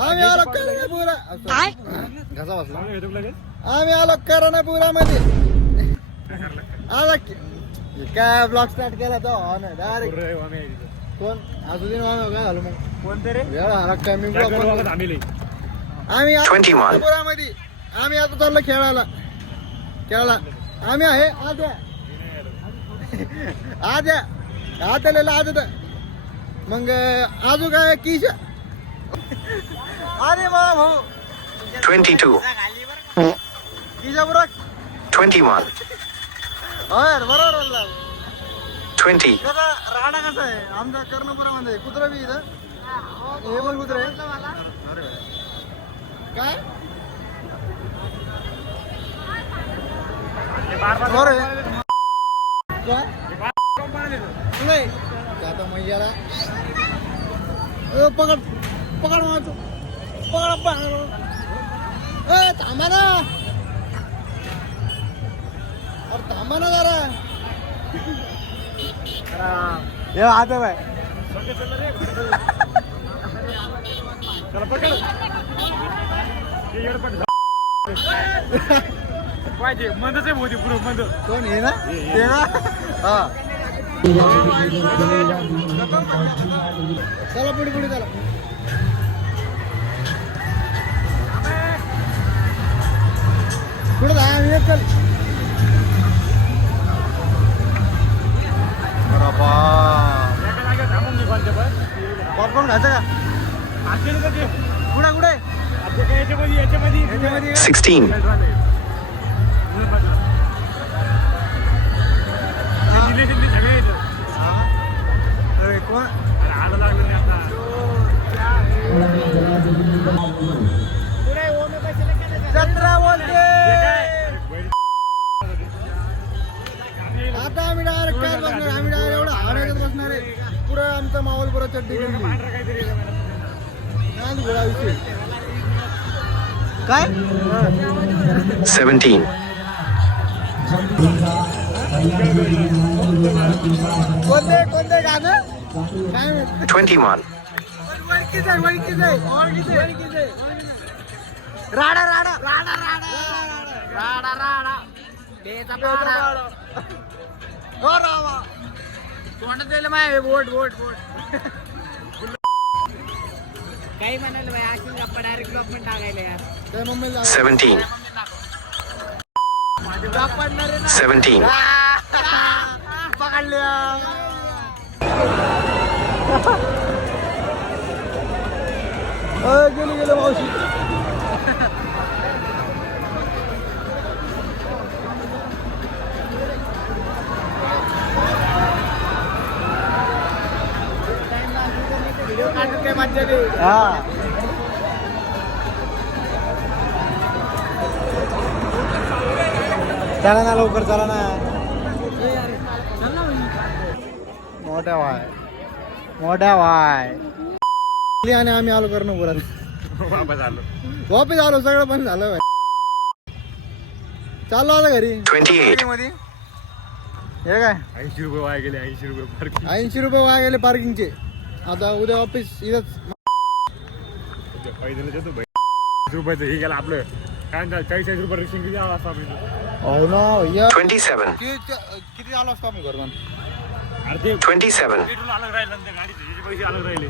आम्ही आलो करणापुरा घसा बसला. आम्ही आलो करणापुरामध्ये आता कि- हे काय ब्लॉग स्टार्ट केला तो? हो ना डायरेक्ट कोण? अजून आम्ही? काय झालं मग. कोणते रे वेळ झाला काय मी ब्लॉग आम्ही आम्ही आता 21. करणापुरामध्ये आम्ही आता चाललो खेळायला. खेळायला. आम्ही आहे आद्या. आद्या. आद्याला आद्या मग आजू काय किश अरे वा भाऊ 22, किशा बरोबर 21, होय बरोबर बोलला. 20, त्याचा राडा कसा आहे? आमच्या कर्णपुरामध्ये. कुत्रा बी इथं? हे पण कुत्रा आहे काय? बरं आहे. काय? नाही. ते आता मैयाला. ए, पकड. पकड पकड पकड. ए थांबा ना. अरे थांबा ना जरा. हे आता बाय. चला पकड. हे पाहिजे मंदच आहे मोदी पुढे मंद. कोण हे ना? ते ना? हा. चला पुढे पुढे चला. कोणत्या पण पॉपकॉर्न खायचं का? आजच्या का ते कुठे कुठे? याच्यामध्ये याच्यामध्ये? याच्यामध्ये डायरेक्ट काय बसणार? आम्ही डायरेक्ट एवढं हाडायला बसणार आहे. पुरा आमचा माहोल पुरा चड्डी काय 17, कोणते कोणते गाणं? काय? माहीत? 21, वळकीच आहे वळकीच आहे. वळकीच आहे. वळकीच आहे राडा राडा. राडा राडा. राडा राडा. हो रावा. तोंडात दिलं माय बोट बोट बोट. काही म्हणाल गप्पा डायरेक्ट ब्लॉक पण टाकायला यार. ते मम्मीला 17, जाग पडणार आहे ना 17, पकडल्या गेली गेलं मावशी. हा. चला ना लवकर चला ना. मोठ्या वाय. मोठ्या वाय. आणि आम्ही आलो करणं बोलत. वापस आलो. वापस आलो सगळं पण झालं. चाललो आता घरी. 28, मध्ये? हे काय? ऐंशी रुपये वाया गेले ऐंशी रुपये पार्किंग ऐंशी रुपये वाया गेले पार्किंगचे आता उद्या ऑफिस देतो भाई. रुपयाचं हे गेलं आपलं. काय म्हणतात चाळीस चाळीस रुपये रिक्षिंग किती आला असता आपलं हो ना भैया 27, किती किती आलो असतो आम्ही घरून? अरे ते 27, पेट्रोल अलग राहिलं त्या गाडीचे त्याचे पैसे अलग राहिले.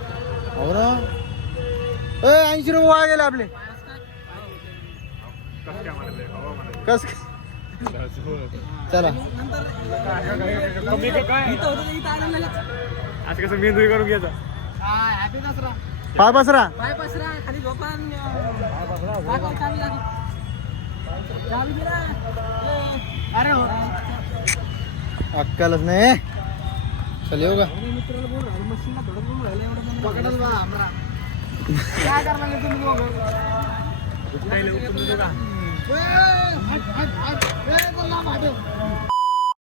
हो ना. ए ऐंशी रुपये वाया गेले आपले. कसं काय म्हणाले? हवा म्हणाले. कस चला. कमी का काय? असं कसं मेंदू करून घ्यायचा. हॅपी दसरा. पाय बसरा. बाय पसरा खाली झोपा आणि, अं, दाखव, चावी दाखव. चावी दे ना. ए, अरे हो. अक्कलच नाही. चल येऊ का? अरे मित्राला बोल राहिलं मशीनला थोडं बोल राहिलं एवढं पकडल बा आमरा काय करणार आहे तुम्ही दोघं? उठायला उठून देतो का? ए, हट, हट, हट. ए, चल ना, मागे.